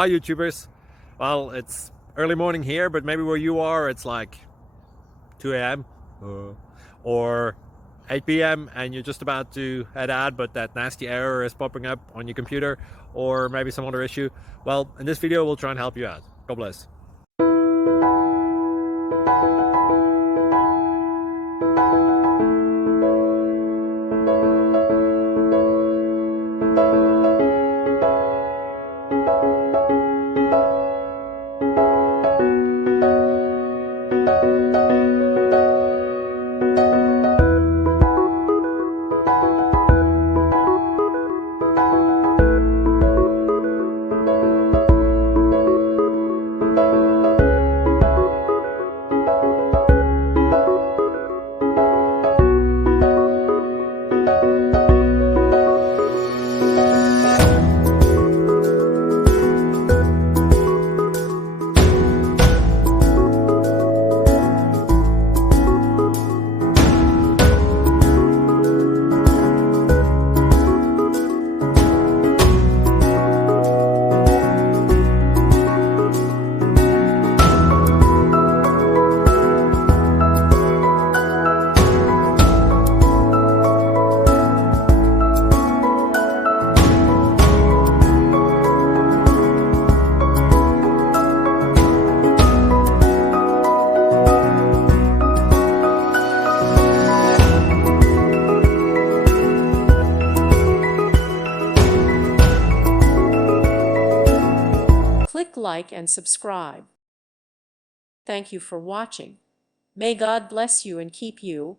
Hi YouTubers. Well, it's early morning here, but maybe where you are it's like 2 a.m. Or 8 p.m. and you're just about to head out, but that nasty error is popping up on your computer, or maybe some other issue. Well, in this video we'll try and help you out. God bless. Click like and subscribe. Thank you for watching. May God bless you and keep you.